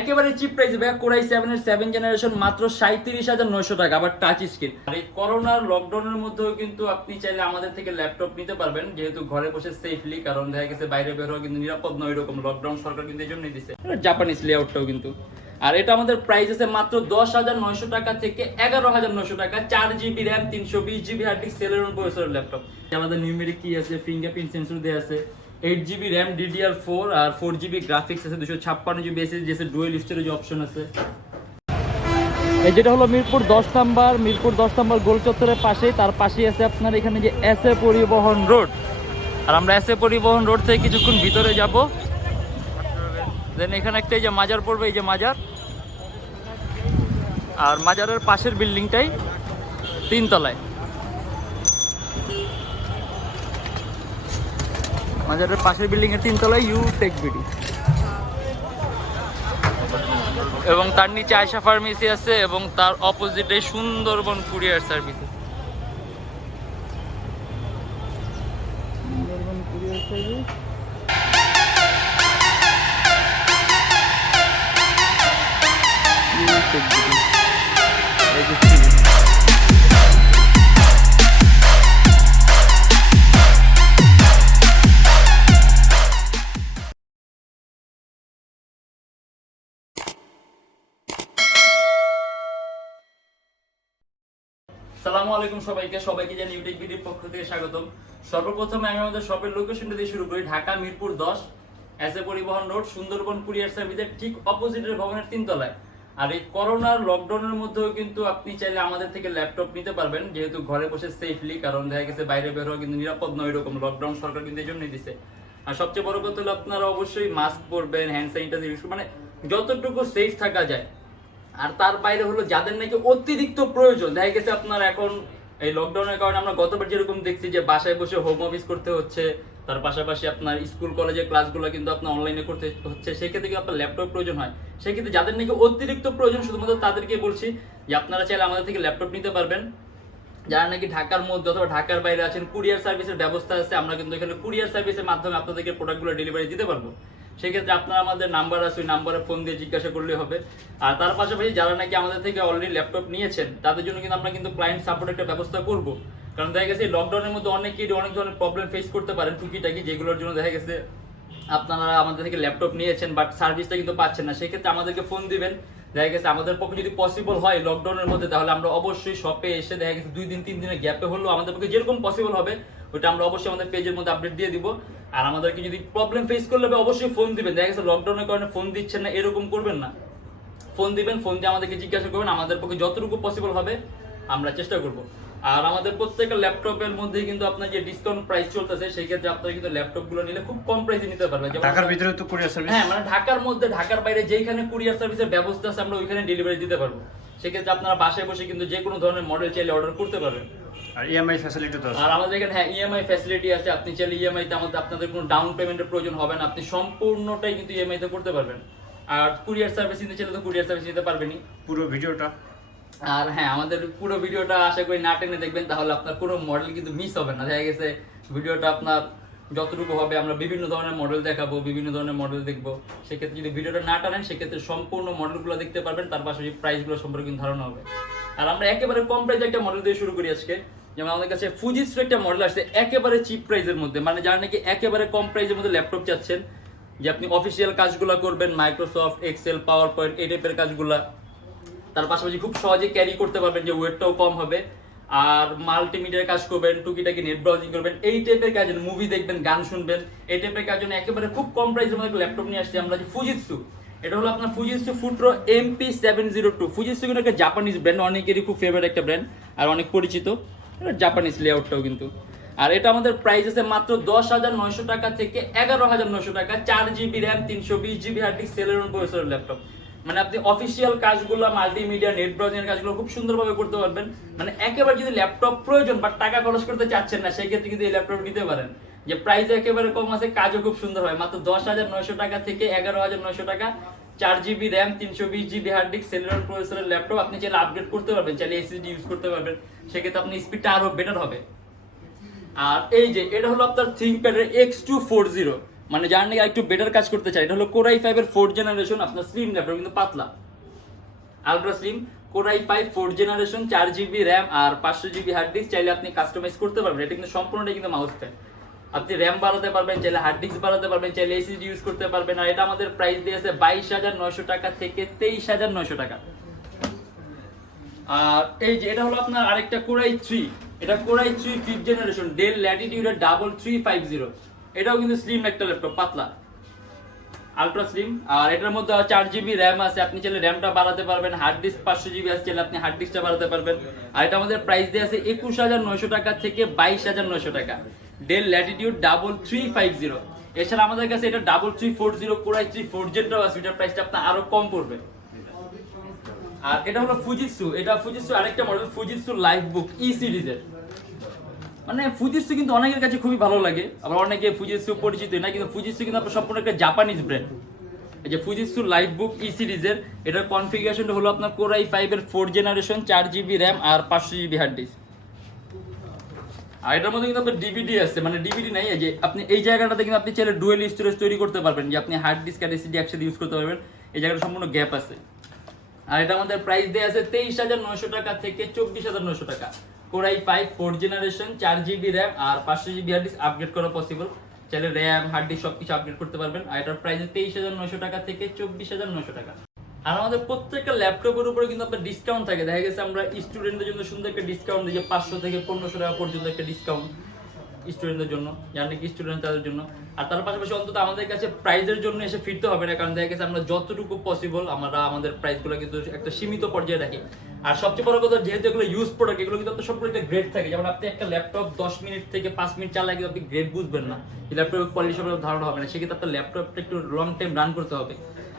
একেবারে চিপ প্রাইসে ভাইয়া কোরাই 7 এর 7 জেনারেশন মাত্র 37,900 টাকা, আবার টাচ স্ক্রিন। আর এই করোনার লকডাউনের মধ্যেও কিন্তু আপনি চাইলে আমাদের থেকে ল্যাপটপ নিতে পারবেন, যেহেতু ঘরে বসে সেফলি, কারণ দেখা গেছে বাইরে বের হওয়া কিন্তু নিরাপদ নয়, এরকম লকডাউন সরকার কিন্তু এই জন্যই দিচ্ছে। জাপানিজ লেআউটটাও কিন্তু। আর এটা আমাদের প্রাইস আছে মাত্র 10,900 টাকা থেকে 11,900 টাকা, 4GB RAM, 320GB hard disk, Celeron প্রসেসরের ল্যাপটপ। আমাদের নিউমেরিক কি আছে, ফিঙ্গারপ্রিন্ট সেন্সর দেয়া আছে, 8GB র্যাম DDR4 আর 4GB গ্রাফিক্স আছে, 256GB SSD আছে, ডুয়াল স্টোরেজ অপশন আছে। এই যেটা হলো মিরপুর 10 নাম্বার গোল চত্বরের পাশেই, তার পাশেই আছে আপনার এখানে যে এসএ পরিবহন রোড। আর আমরা এসএ পরিবহন রোড থেকে কিছুক্ষণ ভিতরে যাব, দেন এখানে একটা এই যে মাজার পড়বে, এই যে মাজার, আর মাজারের পাশের বিল্ডিংটাই 3 তলায়। মাজারের পাশের বিল্ডিং এর 3 তলায় ইউ টেক বিডি, এবং তার নিচে আয়শা ফার্মেসি আছে, এবং তার অপোজিটে সুন্দরবন কুরিয়ার সার্ভিস আছে। Sundarban courier service. আসসালামু আলাইকুম সবাইকে জানি ইউটিউব ভিডিওর পক্ষ থেকে স্বাগতম। সর্বপ্রথমে আমি আমাদের শপের লোকেশনটা দিয়ে শুরু করি। ঢাকা মিরপুর 10 এসএ পরিবহন রোড, সুন্দরবন কুরিয়ার সার্ভিসের ঠিক অপোজিটের ভবনের 3 তলায়। আর এই করোনার লকডাউনের মধ্যেও কিন্তু আপনি চাইলে আমাদের থেকে ল্যাপটপ নিতে পারবেন, যেহেতু ঘরে বসে সেফলি, কারণ দেখা গেছে বাইরে বের হওয়া কিন্তু নিরাপদ নয়, এরকম লকডাউন সরকার কিন্তু এই জন্যই দিচ্ছে। আর সবচেয়ে বড় কথা হলো আপনারা অবশ্যই মাস্ক পরবেন, হ্যান্ড স্যানিটাইজার ইউজ করবেন, মানে যতটুকু সেফ থাকা যায়। আর তার বাইরে হলো যাদের নাকি অতিরিক্ত প্রয়োজন, দেখা গেছে আপনার এখন এই লকডাউনের কারণে আমরা গতবার যেরকম দেখছি যে বাসায় বসে হোম অফিস করতে হচ্ছে, তার পাশাপাশি আপনার স্কুল কলেজের ক্লাসগুলো কিন্তু আপনার অনলাইনে করতে হচ্ছে, সেক্ষেত্রে কিন্তু আপনার ল্যাপটপ প্রয়োজন হয়। সেক্ষেত্রে যাদের নাকি অতিরিক্ত প্রয়োজন, শুধুমাত্র তাদেরকে বলছি যে আপনারা চাইলে আমাদের থেকে ল্যাপটপ নিতে পারবেন। যারা নাকি ঢাকার মধ্যে অথবা ঢাকার বাইরে আছেন, কুরিয়ার সার্ভিসের ব্যবস্থা আছে, আমরা কিন্তু এখানে কুরিয়ার সার্ভিসের মাধ্যমে আপনাদেরকে প্রোডাক্টগুলো ডেলিভারি দিতে পারবো। সেক্ষেত্রে আপনারা আমাদের নাম্বার আছে, ওই নাম্বারে ফোন দিয়ে জিজ্ঞাসা করলে হবে। আর তার পাশাপাশি যারা নাকি আমাদের থেকে অলরেডি ল্যাপটপ নিয়েছেন, তাদের জন্য কিন্তু আমরা কিন্তু ক্লায়েন্ট সাপোর্ট একটা ব্যবস্থা করবো। কারণ দেখা গেছে লকডাউনের মধ্যে অনেকেই অনেক ধরনের প্রবলেম ফেস করতে পারেন টুকিটাকি, যেগুলোর জন্য দেখা গেছে আপনারা আমাদের থেকে ল্যাপটপ নিয়েছেন বাট সার্ভিসটা কিন্তু পাচ্ছেন না। সেক্ষেত্রে আমাদেরকে ফোন দিবেন। দেখা গেছে আমাদের পক্ষে যদি পসিবল হয় লকডাউনের মধ্যে, তাহলে আমরা অবশ্যই শপে এসে দেখা গেছে 2 দিন 3 দিনের গ্যাপে হলেও আমাদের পক্ষে যেরকম পসিবল হবে ওটা আমরা অবশ্যই আমাদের পেজের মধ্যে আপডেট দিয়ে দিব। আর আমাদেরকে যদি প্রবলেম ফেস করলে অবশ্যই ফোন দিবেন। দেখা গেছে লকডাউনের কারণে ফোন দিচ্ছেন না, এরকম করবেন না। ফোন দিবেন, ফোন দিয়ে আমাদেরকে জিজ্ঞাসা করবেন, আমাদের পক্ষে যতটুকু পসিবল হবে আমরা চেষ্টা করব। আর আমাদের প্রত্যেকটা ল্যাপটপের মধ্যে কিন্তু আপনার যে ডিসকাউন্ট প্রাইস চলতেছে, সেই ক্ষেত্রে আপনারা কিন্তু ল্যাপটপগুলো নিলে খুব কম প্রাইসে নিতে পারবেন। ঢাকার ভিতরে তো কুরিয়ার সার্ভিস, হ্যাঁ মানে ঢাকার মধ্যে, ঢাকার বাইরে যেখানে কুরিয়ার সার্ভিসের ব্যবস্থা আছে আমরা ওইখানে ডেলিভারি দিতে পারবো। সেক্ষেত্রে আপনারা বাসায় বসে কিন্তু যে কোনো ধরনের মডেল চাইলে অর্ডার করতে পারবেন। আর ইএমআই ফ্যাসিলিটি তো আছে। আর আমাদের এখানে হ্যাঁ ইএমআই ফ্যাসিলিটি আছে। আপনি চাইলে ইএমআই তে আপনাদের কোনো ডাউন পেমেন্টের প্রয়োজন হবে না, আপনি সম্পূর্ণটাই কিন্তু ইএমআই তে করতে পারবেন। আর কুরিয়ার সার্ভিস নিতে চাইলে তো কুরিয়ার সার্ভিস নিতে পারবেনই। পুরো ভিডিওটা, আর হ্যাঁ আমাদের পুরো ভিডিওটা আশা করি না টেনে দেখবেন, তাহলে আপনার কোনো মডেল কিন্তু মিস হবে না। দেখা গেছে ভিডিওটা আপনার যতটুকু হবে আমরা বিভিন্ন ধরনের মডেল দেখাবো, বিভিন্ন ধরনের মডেল দেখবো। সেক্ষেত্রে যদি ভিডিওটা না টানেন, সেক্ষেত্রে সম্পূর্ণ মডেলগুলো দেখতে পারবেন, তার পাশাপাশি প্রাইসগুলো সম্পর্কে কিন্তু ধারণা হবে। আর আমরা একেবারে কম প্রাইসে একটা মডেল দিয়ে শুরু করি আজকে। যেমন আমাদের কাছে ফুজিস্ট্রো একটা মডেল আসছে একেবারে চিপ প্রাইসের মধ্যে, মানে যারা নাকি একেবারে কম প্রাইসের মধ্যে ল্যাপটপ চাচ্ছেন, যে আপনি অফিসিয়াল কাজগুলো করবেন, মাইক্রোসফট এক্সেল, পাওয়ার পয়েন্ট, এই টাইপের কাজগুলা, তার পাশাপাশি খুব সহজে ক্যারি করতে পারবেন, যে ওয়েটটাও কম হবে। আর মাল্টিমিডিয়ার কাজ করবেন, টুকিটাকি নেট ব্রাউজিং করবেন, এই টাইপের কাজ, মুভি দেখবেন, গান শুনবেন, এই টাইপের কাজ জন্য একেবারে খুব কম প্রাইসের মধ্যে ল্যাপটপ নিয়ে আসছি আমরা, যে ফুজিৎসু। এটা হলো আপনার ফুজিৎসু ফুট্রো MP702। ফুজিৎসু কিন্তু একটা জাপানিজ ব্র্যান্ড, অনেকেরই খুব ফেভারিট একটা ব্র্যান্ড আর অনেক পরিচিত। এটা জাপানিজ লেআউটটাও কিন্তু। আর এটা আমাদের প্রাইস আছে মাত্র 10,900 টাকা থেকে 11,900 টাকা, 4GB RAM, 320GB hard disk, Celeron প্রসেসরের ল্যাপটপ। মানে আপনি অফিসিয়াল কাজগুলো, মাল্টিমিডিয়া, নেট ব্রাউজিং এর কাজগুলো খুব সুন্দরভাবে করতে পারবেন। মানে একেবারে যদি ল্যাপটপ প্রয়োজন বাট টাকা খরচ করতে চাচ্ছেন না, সেই ক্ষেত্রে কিন্তু এই ল্যাপটপ নিতে পারেন, যে প্রাইস একেবারে কম আছে, কাজও খুব সুন্দর হয়। মাত্র 10,900 টাকা থেকে 11,900 টাকা, 4GB RAM, 320GB hard disk, Celeron প্রসেসরের ল্যাপটপ। আপনি চাইলে আপডেট করতে পারবেন, চাইলে এসএসডি ইউজ করতে পারবেন, সেক্ষেত্রে আপনি স্পিডটা আরো বেটার হবে। আর এই যে এটা হলো আপনার থিংকপ্যাডের X240। মানে যার নাকি একটু বেটার কাজ করতে চাই, এটা হলো Core i5 এর 4th জেনারেশন, আপনার স্লিম ল্যাপটপ কিন্তু পাতলা, ultra slim Core i5 4th generation, 4GB RAM আর 500GB হার্ড ডিস্ক। চাইলে আপনি কাস্টমাইজ করতে পারবেন, এটা কিন্তু সম্পূর্ণটাই কিন্তু মাউস প্যাড। আপনি র্যাম বাড়াতে পারবেন, চাইলে হার্ড ডিস্ক বাড়াতে পারবেন, চাইলে এসএসডি ইউজ করতে পারবেন। আর এটা আমাদের প্রাইস দিয়েছে 22,900 টাকা থেকে 23,900 টাকা। আর এই যে এটা হলো আপনার আরেকটা Core i3, এটা Core i3 5th generation del Latitude 3350। এটাও কিন্তু স্লিম একটা ল্যাপটপ, পাতলা আলট্রা স্লিম। আর এটার মধ্যে 4GB র্যাম আছে, আপনি চাইলে র্যামটা বাড়াতে পারবেন। হার্ড ডিস্ক 500GB আছে, চাইলে আপনি হার্ড ডিস্কটা বাড়াতে পারবেন। আর এটা আমাদের প্রাইস দিয়ে আছে 21,900 টাকা থেকে 22,900 টাকা, ডেল ল্যাটিটিউড 3350। এছাড়া আমাদের কাছে এটা 3340 Core i3 4th জেনটাও আছে, এটার প্রাইসটা আপনার আরো কম পড়বে। আর এটা হলো ফুজিৎসু, এটা ফুজিৎসু আরেকটা মডেল, ফুজিৎসু লাইভবুক ই সিরিজের। মানে ফুজিৎসু কিন্তু অনেকের কাছে খুবই ভালো লাগে, আবার অনেকে ফুজিৎসু পরিচিত না, কিন্তু ফুজিৎসু কিন্তু আপনার সম্পূর্ণ একটা জাপানিজ ব্র্যান্ড। এই যে ফুজিৎসু লাইভবুক ই সিরিজের, এটার কনফিগারেশনটা হলো আপনার Core i5 এর 4th জেনারেশন, 4GB র্যাম আর 500GB হার্ড ডিস্ক। আর এটার মধ্যে কিন্তু আপনার ডিভিডি আছে, মানে ডিভিডি নাই, এই যে আপনি এই জায়গাটাতে কিন্তু আপনি চাইলে ডুয়েল স্টোরেজ তৈরি করতে পারবেন, যে আপনি হার্ড ডিস্ক আর এসএসডি একসাথে ইউজ করতে পারবেন। এই জায়গাটা সম্পূর্ণ গ্যাপ আছে। আর এটা আমাদের প্রাইস দেয়া আছে 23,900 টাকা থেকে 24,900 টাকা। Core i5 4th generation, 4GB RAM আর 500GB হার্ড ডিস্ক আপগ্রেড করা পসিবল, চাইলে র্যাম হার্ড ডিস্ক সবকিছু আপগ্রেড করতে পারবেন। আর এটার প্রাইস 23,900 টাকা থেকে 24,900 টাকা। আর আমাদের প্রত্যেকটা ল্যাপটপের উপরে কিন্তু আপনার ডিসকাউন্ট থাকে। দেখা গেছে আমরা স্টুডেন্টদের জন্য সুন্দর একটা ডিসকাউন্ট দিই, যে 500 থেকে 1500 টাকা পর্যন্ত একটা ডিসকাউন্ট স্টুডেন্টদের জন্য, যারা নাকি স্টুডেন্ট তাদের জন্য। আর তার পাশাপাশি অন্তত আমাদের কাছে প্রাইজের জন্য এসে ফিরতে হবে না, কারণ দেখা গেছে আমরা যতটুকু পসিবল আমরা আমাদের প্রাইসগুলো কিন্তু একটা সীমিত পর্যায়ে রাখি। আর সবচেয়ে বড় কথা, যেহেতু এগুলো ইউজ প্রোডাক্ট, এগুলো কিন্তু আপনার সবগুলো একটা গ্রেড থাকে। যেমন আপনি একটা ল্যাপটপ 10 মিনিট থেকে 5 মিনিট চালায় কিন্তু আপনি গ্রেড বুঝবেন না, এই ল্যাপটপের কোয়ালিটি সব ধারণা হবে না। সেক্ষেত্রে আপনার ল্যাপটপটা একটু লং টাইম রান করতে হবে।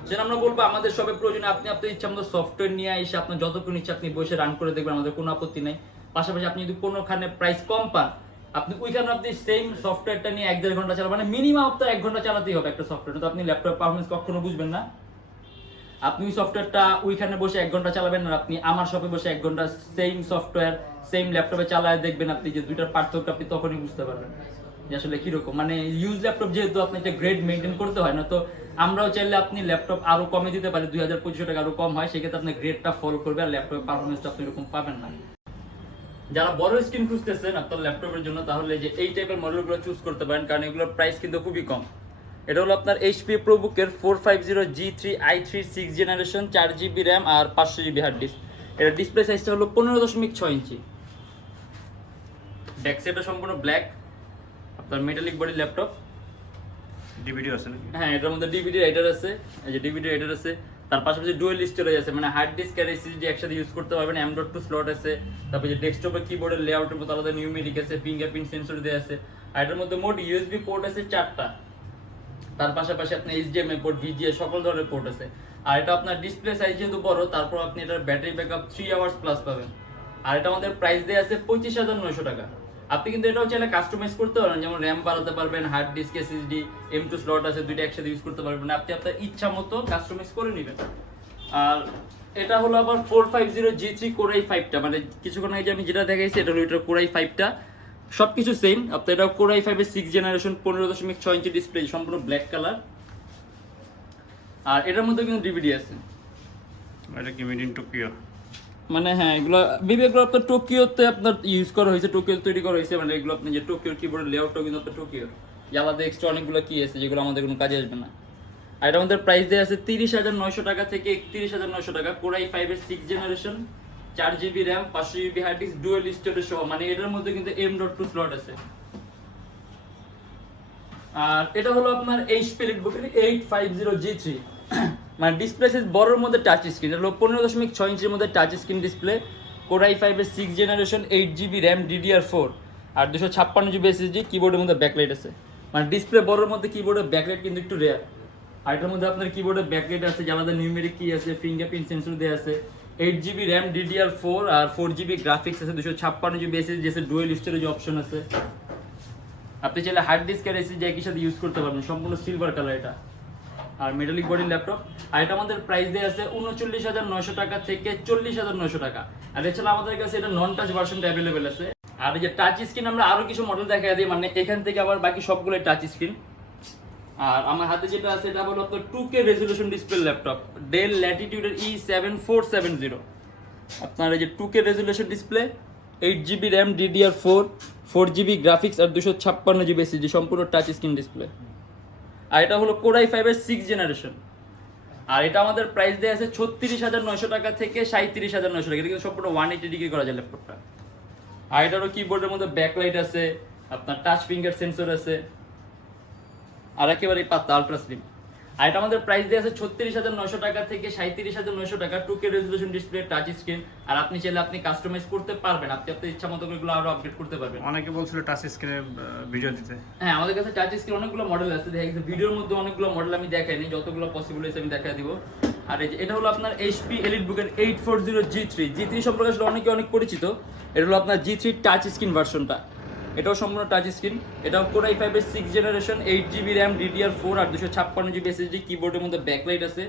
যেন আমরা বলবো আমাদের সবে প্রয়োজনে আপনি আপনার ইচ্ছা মতো সফটওয়্যার নিয়ে এসে আপনার যতক্ষণ ইচ্ছা আপনি বসে রান করে দেখবেন, আমাদের কোনো আপত্তি নেই। পাশাপাশি আপনি যদি কোনোখানে প্রাইস কম পান, আপনি ওইখানে আপনি সেম সফটওয়্যারটা নিয়ে 1-1.5 ঘন্টা চালাবেন, মানে মিনিমাম আপনার 1 ঘন্টা চালাতেই হবে একটা সফটওয়্যার, তো আপনি ল্যাপটপ পারফরমেন্স কখনো বুঝবেন না। আপনি ওই সফটওয়্যারটা ওইখানে বসে 1 ঘন্টা চালাবেন, আর আপনি আমার শপে বসে 1 ঘন্টা সেম সফটওয়্যার সেম ল্যাপটপে চালায় দেখবেন, আপনি যে দুইটার পার্থক্য আপনি তখনই বুঝতে পারবেন যে আসলে কিরকম। মানে ইউজ ল্যাপটপ যেহেতু আপনি একটা গ্রেড মেনটেন করতে হয় না, তো আমরাও চাইলে আপনি ল্যাপটপ আরো কমে দিতে পারি, 2,500 টাকা আরো কম হয়, সেক্ষেত্রে আপনার গ্রেডটা ফলো করবে, আর ল্যাপটপের পারফরমেন্সটা আপনি এরকম পাবেন না। যারা বড় স্ক্রিন খুঁজতেছেন আপনার ল্যাপটপের জন্য, তাহলে যে এই টাইপের মডেলগুলো চুজ করতে পারেন, কারণ এগুলোর প্রাইস কিন্তু খুবই কম। এটা হলো আপনার HP ProBook-এর 450G3i3 6th generation, 4GB RAM আর 500GB হার্ড ডিস্ক। এটা ডিসপ্লে সাইজটা হলো 15.6 ইঞ্চি। ব্যাক সাইডটা সম্পূর্ণ ব্ল্যাক, আপনার মেটালিক বডি ল্যাপটপ। ডিভিডি আছে নাকি? হ্যাঁ, এটার মধ্যে ডিভিডি রাইটার আছে, এই যে ডিভিডি রাইটার আছে। তার পাশাপাশি ডুয়েল স্টোরেজ আছে, মানে হার্ড ডিস্ক আর এসএসডি একসাথে ইউজ করতে পারবেন। M.2 স্লট আছে, তারপরে যে ডেস্কটপের কিবোর্ডের লেআউটের মতো আলাদা নিউমেরিক আছে, ফিঙ্গারপ্রিন্ট সেন্সর দেওয়া আছে। আর এটার মধ্যে মোট USB পোর্ট আছে 4টা। তার পাশাপাশি আপনার HDMI পোর্ট, VGA সকল ধরনের পোর্ট আছে। আর এটা আপনার ডিসপ্লে সাইজ যেহেতু বড়, তারপর আপনি এটার ব্যাটারি ব্যাকআপ 3 আওয়ার্স প্লাস পাবেন। আর এটা আমাদের প্রাইস দেয়া আছে 25,900 টাকা। আপনি কিন্তু এটাও চাইলে কাস্টমাইজ করতে পারেন, যেমন র্যাম বাড়াতে পারবেন, hard disk SSD M.2 slot আছে, দুইটা একসাথে ইউজ করতে পারবেন, আপনি আপনার ইচ্ছা মতো কাস্টমাইজ করে নেবেন। আর এটা হলো আবার 450G3 Core i5টা, মানে কিছুক্ষণ আগে আমি যেটা দেখাইছি এটা হলো এটা Core i5টা, সবকিছু সেম। আপনার এটা Core i5 এর 6th জেনারেশন, 15.6 ইঞ্চি ডিসপ্লে, সম্পূর্ণ ব্ল্যাক কালার। আর এটার মধ্যে কিন্তু ডিভিডি আছে। এটা কি মেড ইন টোকিও? মানে হ্যাঁ, এগুলো এগুলো আপনার টোকিওতে আপনার ইউজ করা হয়েছে, টোকিও তৈরি করা হয়েছে। মানে এগুলো আপনি যে টোকিওর কিবোর্ডের লেআউটটাও কিন্তু আপনার টোকিওর, আলাদা এক্সট্রা অনেকগুলো কি আছে যেগুলো আমাদের কোনো কাজে আসবে না। আর এটা আমাদের প্রাইস দেওয়া আছে 30,900 টাকা থেকে 31,900 টাকা। Core i5 এর 6th generation, 4GB RAM, 500GB hard disk, dual storage সহ, মানে এটার মধ্যে কিন্তু M.2 স্লট আছে। আর এটা হলো আপনার HP ProBook 850G3, মানে ডিসপ্লে সাইজ বড়র মধ্যে টাচ স্ক্রিন, এটা হলো 15.6 ইঞ্চির মধ্যে touch screen display. Core i5 এর 6th generation, 8GB RAM, DDR4 আর 256GB SSD, কিবোর্ডের মধ্যে ব্যাকলাইট আছে। মানে ডিসপ্লে বড়র মধ্যে কিবোর্ডের ব্যাকলাইট কিন্তু একটু রেয়ার। আর এটার মধ্যে আপনার কিবোর্ডের ব্যাকলাইট আছে, আলাদা নিউমেরিক কি আছে, ফিঙ্গারপ্রিন্ট সেন্সর দেওয়া আছে, 8GB র্যাম, DDR4 আর 4GB গ্রাফিক্স আছে, 256GB SSD আছে, ডুয়েল স্টোরেজ অপশন আছে। আপনি চাইলে হার্ড ডিস্ক আর এসএসডি একই সাথে ইউজ করতে পারবেন, সম্পূর্ণ সিলভার কালার এটা। আর মেটালিক বডির ল্যাপটপ। আর এটা আমাদের প্রাইস দেওয়া আছে 39,900 টাকা থেকে 40,900 টাকা। আর এছাড়া আমাদের কাছে এটা নন টাচ ভার্সনটা অ্যাভেলেবেল আছে। আর এই যে টাচ স্ক্রিন আমরা আরো কিছু মডেল দেখা দিই, মানে এখান থেকে আবার বাকি সবগুলো টাচ স্ক্রিন। আর আমার হাতে যেটা আছে এটা হলো আপনার 2K resolution display laptop Dell ল্যাটিটিউডের E7470। আপনার এই যে 2K resolution display, 8GB RAM, DDR4, 4GB graphics আর 256GB SSD, সম্পূর্ণ টাচ স্ক্রিন ডিসপ্লে। আর এটা হলো Core i5 এর 6th জেনারেশন। আর এটা আমাদের প্রাইস দেয়া আছে 36,900 টাকা থেকে 37,900 টাকা। এটা কিন্তু সম্পূর্ণ 180 ডিগ্রি করা যায় ল্যাপটপটা। আর এটারও কিবোর্ডের মধ্যে ব্যাকলাইট আছে, আপনার টাচ ফিঙ্গার সেন্সর আছে, আর একেবারে পাতলা আলট্রা স্লিম। আর এটা আমাদের প্রাইস দেওয়া আছে 36,900 টাকা থেকে 37,900 টাকা, 2K resolution display, touch screen. আর আপনি চাইলে আপনি কাস্টমাইজ করতে পারবেন, আপনি আপনার ইচ্ছা মতো করে এগুলো আরো আপডেট করতে পারবেন। অনেকে বলছিল টাচ স্ক্রিনে ভিডিও দিতে। হ্যাঁ, আমাদের কাছে টাচ স্ক্রিন অনেকগুলো মডেল আছে, দেখা গেছে ভিডিওর মধ্যে অনেকগুলো মডেল আমি দেখাইনি, যতগুলো পসিবল হয়েছে আমি দেখাই দিব। আর এই যে এটা হলো আপনার HP EliteBook 840G3 সম্পর্কে আসলে অনেকে অনেক পরিচিত। এটা হলো আপনার G3 টাচ স্ক্রিন ভার্সনটা, এটাও সম্পূর্ণ টাচ স্ক্রিন। এটাও Core i5 এর 6th generation, 8GB RAM, DDR4 আর 256GB SSD। কিবোর্ডের মধ্যে ব্যাকলাইট আছে,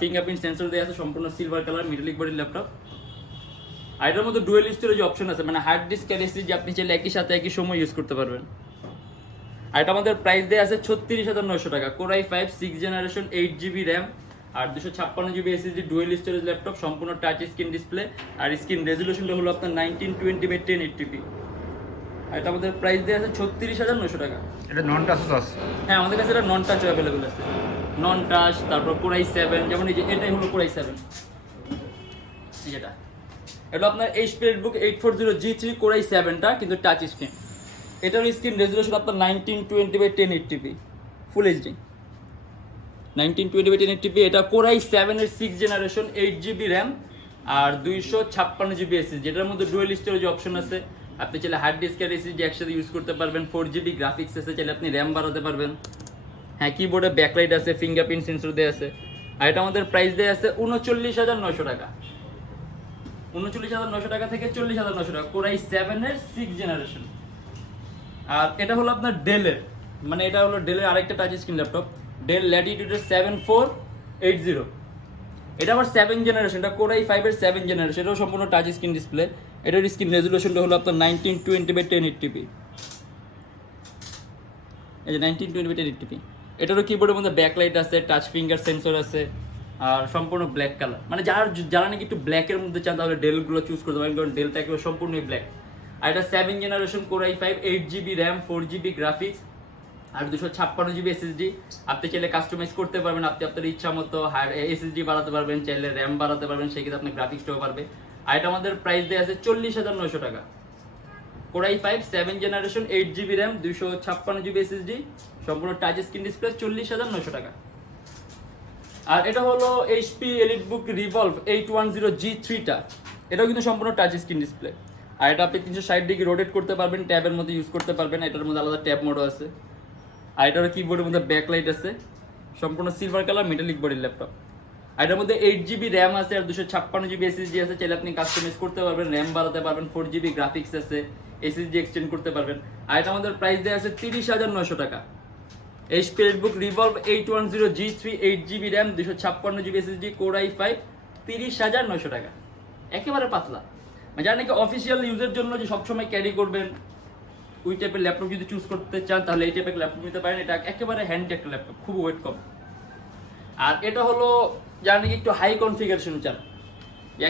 ফিঙ্গারপ্রিন্ট সেন্সর দেওয়া আছে, সম্পূর্ণ সিলভার কালার মেটালিক বডির ল্যাপটপ। আর এটার মধ্যে ডুয়েল স্টোরেজ অপশন আছে, মানে হার্ড ডিস্ক আর SSD আপনি চাইলে একই সাথে একই সময় ইউজ করতে পারবেন। আর এটা আমাদের প্রাইস দেওয়া আছে 36,900 টাকা, Core i5 6th generation, 8GB RAM আর 256GB SSD, dual storage laptop, সম্পূর্ণ টাচ স্ক্রিন ডিসপ্লে। আর স্ক্রিন রেজোলিউশনটা হলো আপনার 1920x1080p। আর এটা আমাদের প্রাইস দেওয়া আছে 36,900 টাকা। এটা নন টাচ তো আছে? হ্যাঁ, আমাদের কাছে এটা নন টাচ অ্যাভেলেবেল আছে, নন টাচ। তারপর Core i7, যেমন এই যে এটাই হলো Core i7, যেটা এটা আপনার HP EliteBook 840G3 Core i7টা কিন্তু টাচ স্ক্রিন। এটার স্ক্রিন রেজোলিউশন আপনার 1920x1080p ফুল এইচডি, 1920x1080p। এটা Core i7 এর 6th জেনারেশন, 8GB র্যাম আর 256GB SSD, যেটার মধ্যে ডুয়েল স্টোরেজ অপশন আছে। আপনি চাইলে হার্ড ডিস্ক আর SSD একসাথে ইউজ করতে পারবেন। 4GB গ্রাফিক্স আছে, চাইলে আপনি র্যাম বাড়াতে পারবেন। হ্যাঁ, কিবোর্ডে ব্যাকলাইট আছে, ফিঙ্গারপ্রিন্ট সেন্সর দেওয়া আছে। আর এটা আমাদের প্রাইস দেওয়া আছে 39,900 টাকা, 39,900 টাকা থেকে 40,900 টাকা, Core i7 এর 6th জেনারেশন। আর এটা হলো আপনার ডেলের, মানে এটা হলো ডেলের আরেকটা টাচ স্ক্রিন ল্যাপটপ, ডেল ল্যাটিটিউডের 7480। এটা আবার 7th জেনারেশন, এটা Core i5 এর 7th জেনারেশন, এটাও সম্পূর্ণ টাচ স্ক্রিন ডিসপ্লে। এটার স্ক্রিন রেজোলিউশনটা হলো আপনার 1920x1080p, এই যে 1920x1080p। এটারও কিবোর্ডের মধ্যে ব্যাকলাইট আছে, টাচ ফিঙ্গার সেন্সর আছে আর সম্পূর্ণ ব্ল্যাক কালার। মানে যারা নাকি একটু ব্ল্যাকের মধ্যে চান তাহলে ডেলগুলো চুজ করতে পারেন, কারণ ডেলটা একেবারে সম্পূর্ণই ব্ল্যাক। আর এটা 7th generation Core i5, 8GB RAM, 4GB graphics আর 256GB SSD। আপনি চাইলে কাস্টমাইজ করতে পারবেন, আপনি আপনার ইচ্ছা মতো SSD বাড়াতে পারবেন, চাইলে র্যাম বাড়াতে পারবেন, সেক্ষেত্রে আপনার গ্রাফিক্সটাও পারবে। আর এটা আমাদের প্রাইস দেওয়া আছে 40,900 টাকা, Core i5 7th generation, 8GB RAM, 256GB SSD, সম্পূর্ণ টাচ স্ক্রিন ডিসপ্লে, 40,900 টাকা। আর এটা হলো HP EliteBook Revolve 810G3টা, এটাও কিন্তু সম্পূর্ণ টাচ স্ক্রিন ডিসপ্লে। আর এটা আপনি 360 ডিগ্রি রোটেট করতে পারবেন, ট্যাবের মধ্যে ইউজ করতে পারবেন। এটার মধ্যে আলাদা ট্যাব মোডও আছে। আর এটার কিবোর্ডের মধ্যে ব্যাকলাইট আছে, সম্পূর্ণ সিলভার কালার মেটালিক বডির ল্যাপটপ। আর এটার মধ্যে 8GB র্যাম আছে আর 256GB SSD আছে, চাইলে আপনি কাস্টমাইজ করতে পারবেন, র্যাম বাড়াতে পারবেন, 4GB গ্রাফিক্স আছে, SSD এক্সটেন্ড করতে পারবেন। আর এটা আমাদের প্রাইস দেওয়া আছে 30,900 টাকা, HP EliteBook Revolve 810G3, 8GB RAM, 256GB SSD, Core i5, 30,900 টাকা। একেবারে পাতলা, মানে যারা নাকি অফিসিয়াল ইউজের জন্য যে সবসময় ক্যারি করবেন ওই টাইপের ল্যাপটপ যদি চুজ করতে চান তাহলে এই টাইপের ল্যাপটপ নিতে পারেন। এটা একেবারে হ্যান্ডি একটা ল্যাপটপ, খুব ওয়েট কম। আর এটা হলো যারা নাকি একটু হাই কনফিগারেশন চান,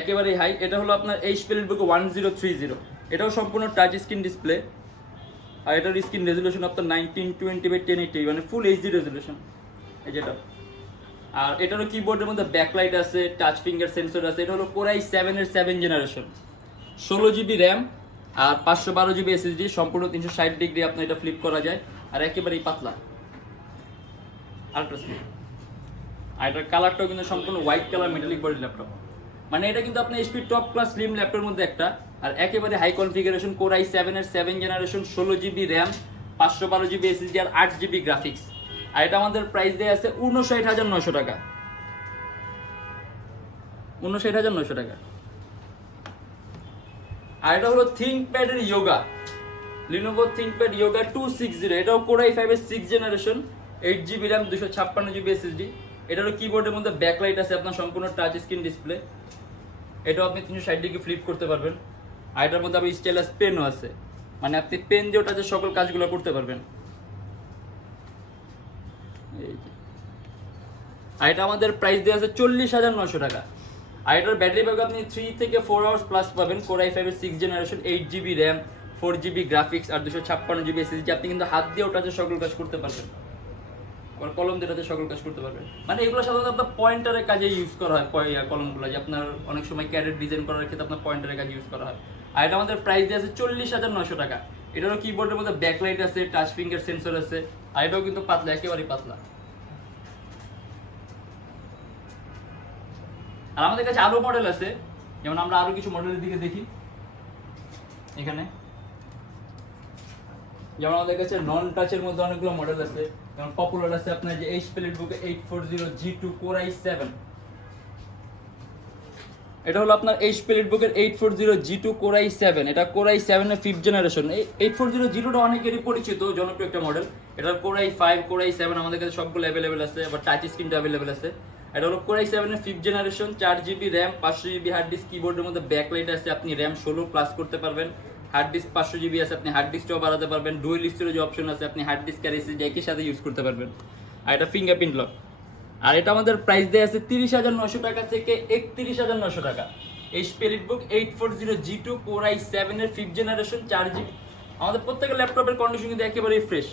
একেবারে হাই, এটা হলো আপনার HP EliteBook 1030। এটাও সম্পূর্ণ টাচ স্ক্রিন ডিসপ্লে। আর এটার স্ক্রিন রেজোলিউশন আপনার 1920x1080, মানে ফুল এইচডি রেজোলিউশন, এই যেটা। আর এটারও কিবোর্ডের মধ্যে ব্যাকলাইট আছে, টাচ ফিঙ্গার সেন্সর আছে। এটা হলো Core i7 এর 7th জেনারেশন, 16GB র্যাম আর 512GB SSD, সম্পূর্ণ 360 ডিগ্রি আপনার এটা ফ্লিপ করা যায়। আর একেবারেই পাতলা আলট্রা স্লিম। আর এটার কালারটাও কিন্তু সম্পূর্ণ white colour metallic body laptop, মানে এটা কিন্তু আপনার HP টপ ক্লাস স্লিম ল্যাপটপের মধ্যে একটা। আর একেবারে হাই কনফিগারেশন, Core i7 এর 7th generation, 16GB RAM, 512GB SSD আর 8GB গ্রাফিক্স। আর এটা আমাদের প্রাইস দেওয়া আছে 59,900 টাকা, 59,900 টাকা। আর এটা হলো ThinkPad এর Yoga, Lenovo ThinkPad Yoga 260। এটাও Core i5 এর 6th generation, 8GB RAM, 256GB SSD। এটারও কিবোর্ডের মধ্যে ব্যাকলাইট আছে, আপনার সম্পূর্ণ টাচ স্ক্রিন ডিসপ্লে। এটাও আপনি 360 ডিগ্রি ফ্লিপ করতে পারবেন। আর এটার মধ্যে আবার স্টাইলাস পেনও আছে, মানে আপনি পেন দিয়ে ওটাতে সকল কাজগুলো করতে পারবেন। এই যে। আর এটা আমাদের প্রাইস দেওয়া আছে 40,900 টাকা। আর এটার ব্যাটারি ব্যাকআপ আপনি 3 থেকে 4 আওয়ার্স প্লাস পাবেন। Core i5 এর 6th generation, 8GB RAM, 4GB graphics আর 256GB SSD। আপনি কিন্তু হাত দিয়ে ওটাতে সকল কাজ করতে পারবেন, আবার কলম দিয়ে ওটাতে সকল কাজ করতে পারবেন। মানে এগুলো সাধারণত আপনার পয়েন্টারের কাজে ইউজ করা হয়, কলমগুলো যে আপনার অনেক সময় ক্যাডেট ডিজাইন করার ক্ষেত্রে আপনার পয়েন্টারের কাজে ইউজ করা হয়। আর এটা আমাদের প্রাইস দিয়ে আছে 40,900 টাকা। এটারও কিবোর্ডের মধ্যে ব্যাকলাইট আছে, টাচ ফিঙ্গার সেন্সর আছে, আর এটাও কিন্তু পাতলা, একেবারেই পাতলা। আর আমাদের কাছে আরো মডেল আছে, যেমন আমরা আরো কিছু মডেলের দিকে দেখি। এখানে যেমন আমাদের কাছে নন টাচের মধ্যে অনেকগুলো মডেল আছে, যেমন পপুলার আছে আপনার যে HP EliteBook 840 G2 Core i7। এটা হলো আপনার HP EliteBook 840 G2 Core i7। এটা Core i7 এর 5th জেনারেশন। এই 840 G2 টা অনেকেরই পরিচিত, জনপ্রিয় একটা মডেল। এটা Core i5, Core i7 আমাদের কাছে সবগুলো अवेलेबल আছে, আবার টাচ স্ক্রিনটা अवेलेबल আছে। এটা হলো Core i7 এর 5th generation, 4GB RAM, 500GB hard disk, কিবোর্ডের মধ্যে ব্যাকলাইট আছে, আপনি RAM 16 প্লাস করতে পারবেন। হার্ড ডিস্ক 500GB আছে, আপনি হার্ড ডিস্কটাও বাড়াতে পারবেন। ডুয়াল স্টোরেজ অপশন আছে, আপনি হার্ড ডিস্ক আর SSD একই সাথে ইউজ করতে পারবেন। আর এটা ফিঙ্গারপ্রিন্ট লক। আর এটা আমাদের প্রাইস দেয়া আছে 30,900 টাকা থেকে 31,900 টাকা। HP EliteBook 840 G2 Core i7 এর 5th জেনারেশন, 4GB। আমাদের প্রত্যেকটা ল্যাপটপের কন্ডিশন কিন্তু একেবারেই ফ্রেশ।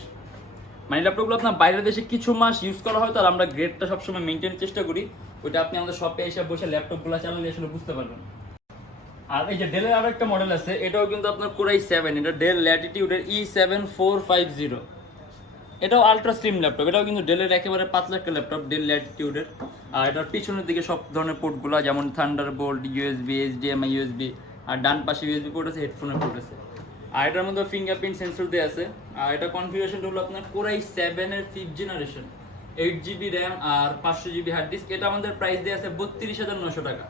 মানে ল্যাপটপগুলো আপনার বাইরের দেশে কিছু মাস ইউজ করা হয়, তার আমরা গ্রেডটা সবসময় মেনটেনের চেষ্টা করি। ওইটা আপনি আমাদের শপে এসে বসে ল্যাপটপগুলো চালালে আসলে বুঝতে পারবেন। আর এই যে ডেলের আরো একটা মডেল আছে, এটাও কিন্তু আপনার Core i7, এটা ডেল ল্যাটিটিউডের E7450। এটাও আলট্রা স্লিম ল্যাপটপ, এটাও কিন্তু ডেলের একেবারে পাতলা একটা ল্যাপটপ, ডেল ল্যাটিটিউডের। আর এটার পিছনের দিকে সব ধরনের পোর্টগুলো, যেমন থান্ডারবোল্ট, USB, HDMI, USB, আর ডান পাশে USB পোর্ট আছে, হেডফোনের পোর্ট আছে। আর এটার মধ্যে ফিঙ্গারপ্রিন্ট সেন্সর দেওয়া আছে। আর এটা কনফিগারেশনটা হলো আপনার Core i7 এর 5th জেনারেশন, 8GB RAM আর 500GB হার্ড ডিস্ক। এটা আমাদের প্রাইস দেওয়া আছে 32,900 টাকা।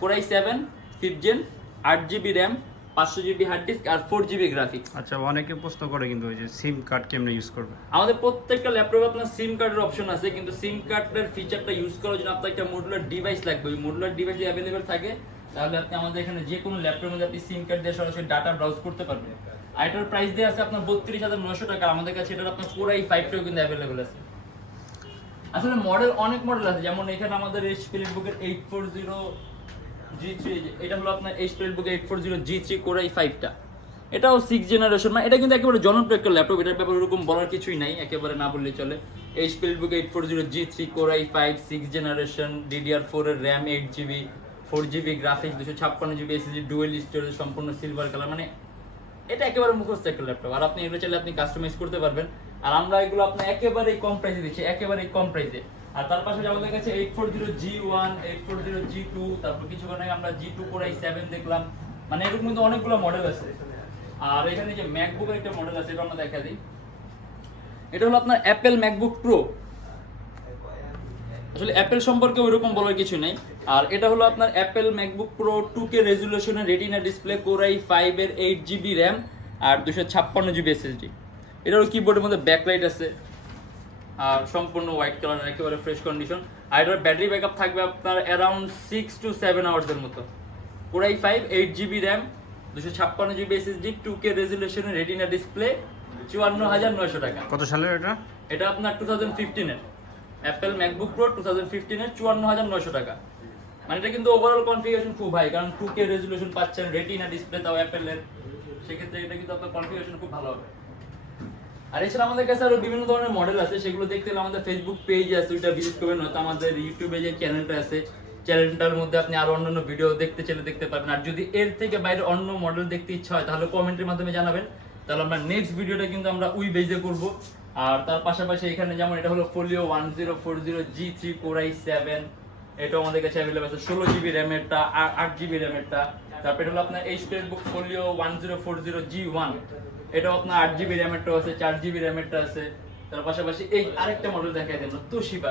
Core i7 5th gen, 8GB RAM, 500GB hard disk আর 4GB গ্রাফিক্স। আচ্ছা, অনেকে প্রশ্ন করে কিন্তু ওই যে সিম কার্ড কেমনে ইউজ করবে। আমাদের প্রত্যেকটা ল্যাপটপে আপনার সিম কার্ডের অপশন আছে, কিন্তু সিম কার্ডের ফিচারটা ইউজ করার জন্য আপনার একটা মডুলার ডিভাইস লাগবে। ওই মডুলার ডিভাইস যদি অ্যাভেলেবেল থাকে, তাহলে আপনি আমাদের এখানে যে কোনো ল্যাপটপের মধ্যে আপনি সিম কার্ড দিয়ে সরাসরি ডাটা ব্রাউজ করতে পারবেন। আর এটার প্রাইস দিয়ে আছে আপনার 32,900 টাকা। আমাদের কাছে এটার আপনার Core i5টাও কিন্তু অ্যাভেলেবেল আছে। আসলে মডেল অনেক মডেল আছে, যেমন এখানে আমাদের HP EliteBook 840 G3, এটা হলো আপনার HP EliteBook 840 G3 Core i5টা। এটাও 6th জেনারেশন, মানে এটা কিন্তু একেবারে জনপ্রিয় একটা ল্যাপটপ, এটার ব্যাপারে এরকম বলার কিছুই নাই, একেবারে না বললেই চলে। HP EliteBook 840 G3 Core i5, 6th generation, DDR4 এর RAM, 8GB, 4GB graphics, 256GB SSD, dual storage, সম্পূর্ণ সিলভার কালার। মানে এটা একেবারে মুখস্থ একটা ল্যাপটপ। আর আপনি এগুলো চাইলে আপনি কাস্টমাইজ করতে পারবেন। আর আমরা এগুলো আপনার একেবারেই কম প্রাইসে দিচ্ছি, একেবারেই কম প্রাইসে। আর তার পাশে আমাদের কাছে 840 G1, 840 G2, তারপর কিছুক্ষণ আগে আমরা G2 Core i7 দেখলাম। মানে এরকম কিন্তু অনেকগুলো মডেল আছে। আর এখানে যে ম্যাকবুকের একটা মডেল আছে, এটা আমরা দেখা দিই। এটা হলো আপনার অ্যাপেল ম্যাকবুক প্রো। আসলে অ্যাপেল সম্পর্কে ওইরকম বলার কিছু নেই। আর এটা হলো আপনার অ্যাপেল ম্যাকবুক প্রো 2K রেজুলেশনের রেটিনা ডিসপ্লে, Core i5 এর 8GB RAM আর 256GB SSD। এটারও কিবোর্ডের মধ্যে ব্যাকলাইট আছে, আর সম্পূর্ণ হোয়াইট কালার, একেবারে ফ্রেশ কন্ডিশন। আর এটার ব্যাটারি ব্যাকআপ থাকবে আপনার অ্যারাউন্ড 6 to 7 আওয়ার্সের মতো। Core i5, 8GB RAM, 256GB SSD, 2K রেজুলেশনের রেটিনা ডিসপ্লে, 54,900 টাকা। কত সালের এটা? এটা আপনার 2015 এর অ্যাপেল ম্যাকবুক প্রো 2015 এর, 54,900 টাকা। মানে এটা কিন্তু ওভারঅল কনফিগারেশন খুব হাই, কারণ 2K রেজুলেশন পাচ্ছেন, রেটিনা ডিসপ্লে তাও অ্যাপেলের, সেক্ষেত্রে এটা কিন্তু আপনার কনফিগারেশন খুব ভালো হবে। আর এছাড়া আমাদের কাছে আরো বিভিন্ন ধরনের মডেল আছে, সেগুলো দেখতে হলে আমাদের ফেসবুক পেজ আছে, ওইটা ভিজিট করবেন, নয়তো আমাদের ইউটিউবে যে চ্যানেলটা আছে, চ্যানেলটার মধ্যে আপনি আরো অন্যান্য ভিডিও দেখতে চাইলে দেখতে পারবেন। আর যদি এর থেকে বাইরে অন্য মডেল দেখতে ইচ্ছা হয়, তাহলে কমেন্টের মাধ্যমে জানাবেন, তাহলে আমরা নেক্সট ভিডিওটা কিন্তু আমরা ওই বেজে করব। আর তার পাশাপাশি এখানে যেমন এটা হলো Folio 1040 G3 Core i7, এটাও আমাদের কাছে অ্যাভেলেবল আছে, 16GB RAM এরটা, 8GB RAM এরটা। তারপর এটা হলো আপনার HP EliteBook Folio 1040 G1, এটাও আপনার 8GB RAM এরটা আছে, 4GB RAM এরটা আছে। তার পাশাপাশি এই আরেকটা মডেল দেখাই দেন, তোশিবা।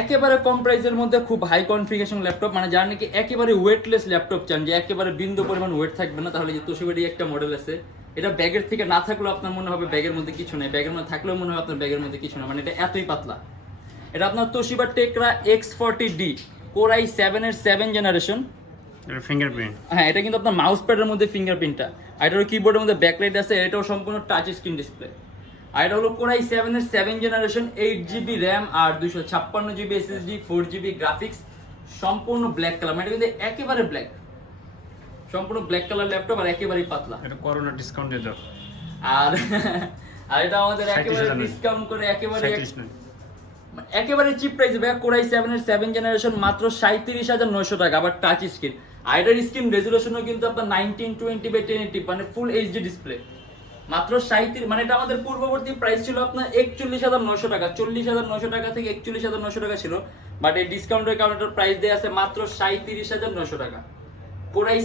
একেবারে কম প্রাইসের মধ্যে খুব হাই কনফিগারেশন ল্যাপটপ, মানে যারা নাকি একেবারে ওয়েটলেস ল্যাপটপ চান, যে একেবারে বিন্দু পরিমাণ ওয়েট থাকবে না, তাহলে যে তোশিবারই একটা মডেল আছে। এটা ব্যাগের থেকে না থাকলেও আপনার মনে হবে ব্যাগের মধ্যে কিছু নেই, ব্যাগের মধ্যে থাকলেও মনে হবে আপনার ব্যাগের মধ্যে কিছু না, মানে এটা এতই পাতলা। এটা আপনার তোশিবা টেকরা X40D Core i7 এর 7th জেনারেশন। এটা ফিঙ্গারপ্রিন্ট, হ্যাঁ, এটা কিন্তু আপনার মাউস প্যাডের মধ্যে ফিঙ্গারপ্রিন্টটা। আর এটার কিবোর্ডের মধ্যে ব্যাকলাইট আছে, এটাও সম্পূর্ণ টাচ স্ক্রিন ডিসপ্লে। আর এটা হলো কোরাই 7 এর 7 জেনারেশন 8GB র্যাম আর 256GB SSD 4GB গ্রাফিক্স, সম্পূর্ণ ব্ল্যাক কালার, মানে কিন্তু একেবারে ব্ল্যাক, সম্পূর্ণ ব্ল্যাক কালার ল্যাপটপ আর একেবারেই পাতলা। এটা করোনা ডিসকাউন্টে দাও। আর আর এটা আমাদের 37,000 একেবারে নয়। ডিসকাউন্ট করে একেবারে 37 নয়। একেবারে চিপ প্রাইসে ভাই, কোরাই 7 এর 7 জেনারেশন মাত্র 37,900 টাকা, আবার টাচ স্ক্রিন। আর এটার স্ক্রিন রেজুলেশনও কিন্তু আপনার 1920x1080, মানে ফুল এইচডি ডিসপ্লে। মাত্র 37, মানে এটা আমাদের পূর্ববর্তী প্রাইস ছিল আপনার 41,900 টাকা, 40,900 টাকা থেকে 41,900 টাকা ছিল, বাট এই ডিসকাউন্টের কারণে এটার প্রাইস দেয়া আছে মাত্র 37,900 টাকা। কোরাই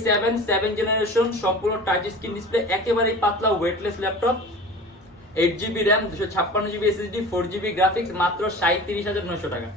7 জেনারেশন, সম্পূর্ণ টাচ স্ক্রিন ডিসপ্লে, একেবারেই পাতলা weightless laptop, 8GB RAM 256GB SSD 4GB graphics, মাত্র 37,900 টাকা।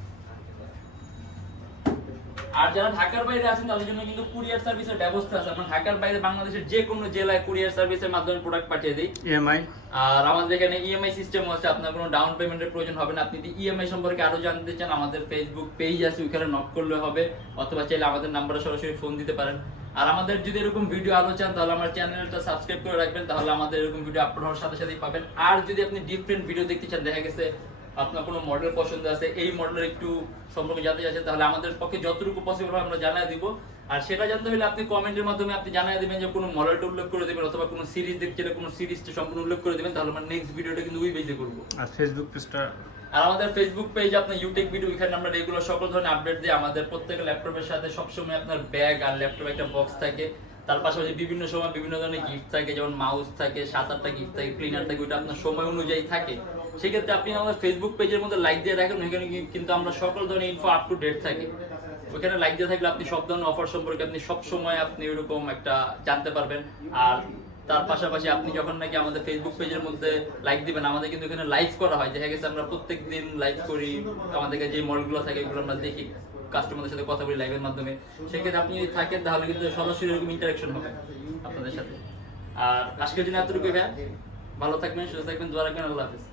আর যারা ঢাকার বাইরে আছেন তাদের জন্য কিন্তু কুরিয়ার সার্ভিসের ব্যবস্থা আছে। আমরা ঢাকার বাইরে বাংলাদেশের যে কোনো জেলায় কুরিয়ার সার্ভিসের মাধ্যমে প্রোডাক্ট পাঠিয়ে দিই। ইএমআই, আর আমাদের এখানে ইএমআই সিস্টেম আছে, আপনার কোনো ডাউন পেমেন্টের প্রয়োজন হবে না। আপনি যদি ইএমআই সম্পর্কে আরো জানতে চান, আমাদের ফেসবুক পেজ আছে, ওইখানে নক করলে হবে, অথবা চাইলে আমাদের নাম্বারে সরাসরি ফোন দিতে পারেন। আর আমাদের যদি এরকম ভিডিও আরো চান তাহলে আমার চ্যানেলটা সাবস্ক্রাইব করে রাখবেন, তাহলে আমাদের এরকম ভিডিও আপলোড হওয়ার সাথে সাথেই পাবেন। আর যদি আপনি ডিফারেন্ট ভিডিও দেখতে চান, দেখা গেছে আপনার কোনো মডেল পছন্দ আছে, এই মডেলের একটু সম্পর্কে জানতে চাচ্ছেন, তাহলে আমাদের পক্ষে যতটুকু পসিবল আমরা জানাই দিব। আর সেটা জানতে হলে আপনি কমেন্টের মাধ্যমে আপনি জানাই দিবেন যে কোনো মডেলটা উল্লেখ করে দিবেন, অথবা কোনো সিরিজ দেখছেন কোনো সিরিজটা সম্পূর্ণ উল্লেখ করে দিবেন, তাহলে আমরা নেক্সট ভিডিওটা কিন্তু ওই বেজে করবো। আর ফেসবুক পেজটা, আর আমাদের ফেসবুক পেজ আপনার ইউটেক ভিডিও, এখানে আমরা রেগুলার সকল ধরনের আপডেট দিই। আমাদের প্রত্যেকটা ল্যাপটপের সাথে সবসময় আপনার ব্যাগ আর ল্যাপটপ একটা বক্স থাকে, তার পাশাপাশি বিভিন্ন সময় বিভিন্ন ধরনের গিফট থাকে, যেমন মাউস থাকে, 7-8টা গিফট থাকে, ক্লিনার থাকে, ওইটা আপনার সময় অনুযায়ী থাকে। সেক্ষেত্রে আপনি আমাদের ফেসবুক পেজের মধ্যে লাইক দিয়ে রাখেন, ওইখানে কিন্তু আমরা সকল ধরনের ইনফো আপ টু ডেট থাকি। ওইখানে লাইক দিয়ে থাকলে আপনি সব ধরনের অফার সম্পর্কে আপনি সব সময় আপনি ওইরকম একটা জানতে পারবেন। আর তার পাশাপাশি আপনি যখন নাকি আমাদের ফেসবুক পেজের মধ্যে লাইক দিবেন, আমাদের কিন্তু এখানে লাইভ করা হয়, দেখা গেছে আমরা প্রত্যেকদিন লাইভ করি, আমাদের যে মডেলগুলো থাকে এগুলো আমরা দেখি, কাস্টমারদের সাথে কথা বলি লাইভের মাধ্যমে। সেক্ষেত্রে আপনি যদি থাকেন তাহলে কিন্তু সরাসরি এরকম ইন্টারাকশন হবে আপনাদের সাথে। আর আজকের জন্য এতটুকুই ভাই, ভালো থাকবেন, সুস্থ থাকবেন, দোয়া রাখবেন, আল্লাহ হাফেজ।